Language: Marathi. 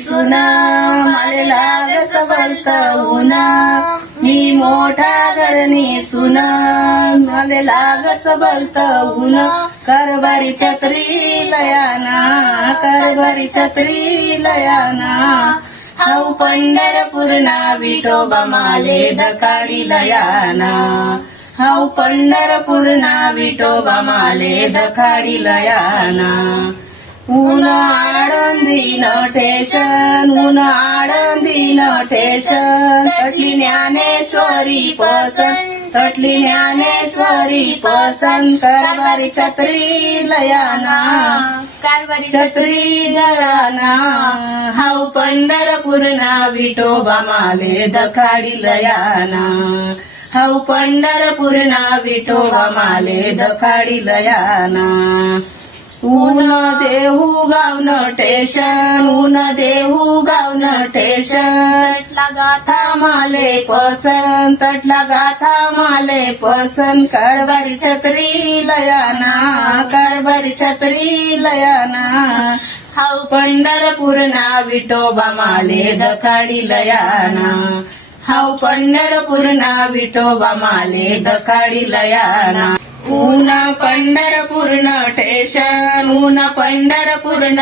सुन मला लाग सबलत ऊन मी मोठा घरनी सुन मला लाग सबलत ऊन कारभारी छत्री लयाना कारभारी छत्री लयाना हाऊ पंढरपूरना विठोबा माले दकाडी लयाना हाऊ पंढरपूरना विठोबा माले दखाडी लयाना ऊन आळंदीन ठेशन ऊन आळंदीन ठेशन तटली ज्ञानेश्वरी पसंत तटली ज्ञानेश्वरी पसंत कारभारी छत्री लयाना कारभारी छत्री लयाना हाऊ पंढरपूरना विठोबा माले दखाडी लयाना हाऊ पंढरपूरना विठोबा माले दखाडी लयाना ऊन देहू गावन स्टेशन ऊन देहू गावन स्टेशन तटला गाथा माले पसंत तटला गाथा माले पसंत कारभारी छत्री लयाना कारभारी छत्री लयाना हाऊ पंढरपूरना विठोबा माले दखाडी लयाना हाऊ पंढरपूरना विठोबा माले दखाडी लयाना ऊन पंढरपूरन स्टेशन ऊन पंढरपूरन